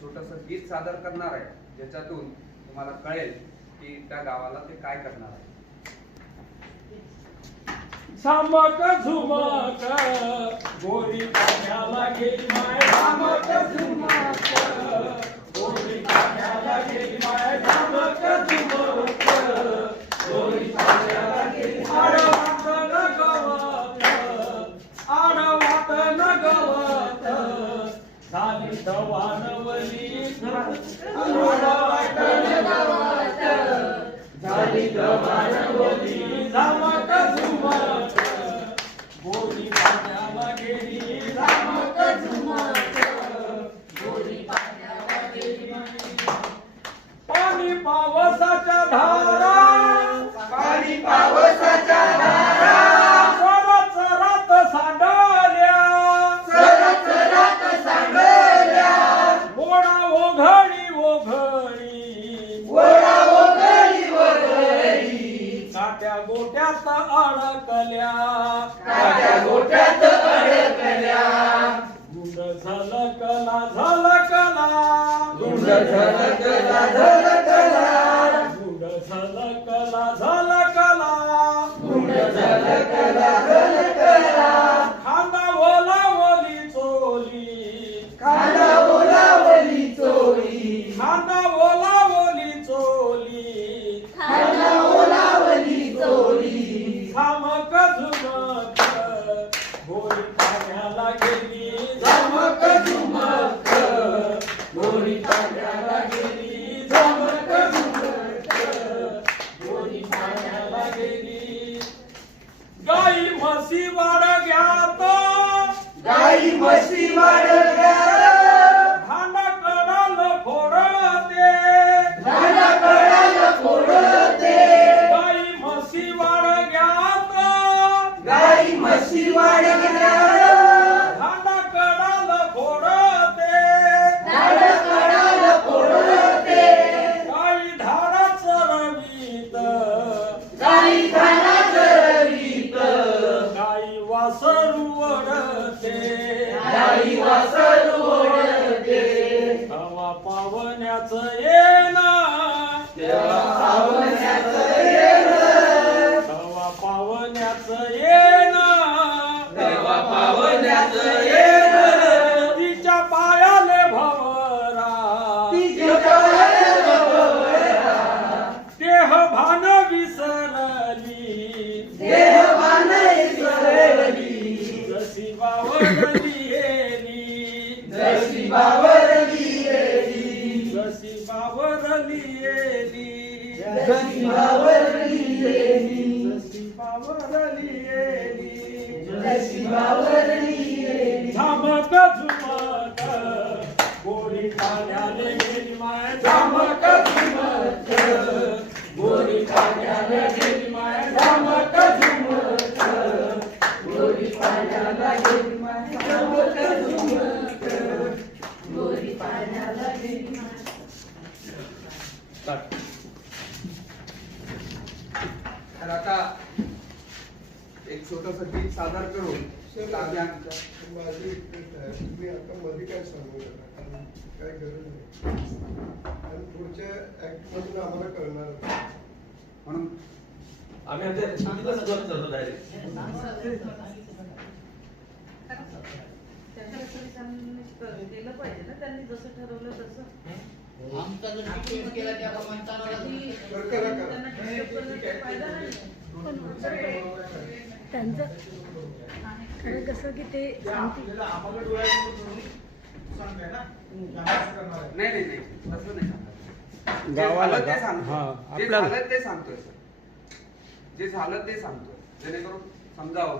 छोटस गीत सादर करणार आहे, ज्याच्यातून तुम्हाला कळेल की त्या गावाला ते काय करणार आहे. सामक झुमक गोरी पाण्याला गेली माय, सामक झुमक गोरी पाण्याला गेली माय, सामक झुमक गोरी पाण्याला गेली माय. आडवात न गवत झाली दवानवली, आडवात न गवत झाली दवानवली. सामक झुमक गोरी पाण्याला गेली, सामक झुमक गोरी पाण्याला गेली. पाणी पावसाच्या धारा, पाणी पावसाच्या धारा सरत सरत सांडल्या, सरत सरत सांडल्या. ओढा ओघळी ओघळी, ओढा ओघळी ओघळी. काट्या गोट्यात अडकल्या, काट्या गोट्यात अडकल्या. गुंड झलकला झलकला, गुंड झलकला झलकला. गुंड झलकला झलकला. गुंड झलकला झलकला. खांदा ओलावली चोली, खांदा ओलावली चोली. खांदा ओलावली चोली. खांदा ओलावली चोली. सामक झुमक गोरी पाण्याला गेली, झमक झुमक गोरी पाण्याला गेली, झमक झुमक गोरी पाण्याला गेली. गाई म्हशी वाडग्यात, गाई म्हशी वाढल्या. धान कडाल फोडते, धान कडाल फोडते. गाई म्हशी वाडग्यात, गाई म्हशी वाढल्या. धान कडाल फोडते, धान कडाल फोडते. गाई धार चरवीत, गाई धाना चरवीत. गाई वासरू ओढते, गाई वासरू ओढते. हवा पावण्याचं येणं, तेव्हा पावण्याचं येणं. हवा पावण्याचं येणं, तेव्हा पावण्याचं येणं. तिच्या पायाले भवरा, तिच्या पायाला भवरा. देह भान विसरली, देहभान विसरली. जशी बावरली येली, जशी बावरली येली. जशी बावरली येली, जशी बावरली येली. जशी बावरली येली. जशी बावरली येली. झमक झुमक गोरी पाण्याला गेली माय, झमक झुमक गोरी पाण्याला गेली माय, झमक झुमक गोरी पाण्याला गेली माय. झमक झुमक गोरी पाण्याला गेली माय. तर आता एक छोटस गीत सादर करून काव्या माझी रिक्वेस्ट आहे, तुम्ही आता मध्ये काय सांगू नका, कारण काय गरज नाही. आणि पुढच्या ऍक्ट मधून आम्हाला कळणार नाही. म्हणून आम्ही आता सांगितलं सगळं करतो डायरेक्ट. केलं पाहिजे ना त्यांनी जसं ठरवलं तसं. आमचा जो डिटेल्स केला त्या म्हणताना बरं करा करा. त्यांना disturb करण्याचा फायदा नाही. त्यांचं खरं कसं की ते सांगतील. नाही नाही नाही तसं नाही सांगत. जे गावाला झालं ते हा, सांगतो, जे आपल्याला. झालं ते सांगतोय सर, जे झालं ते सांगतोय, जेणेकरून समजावं.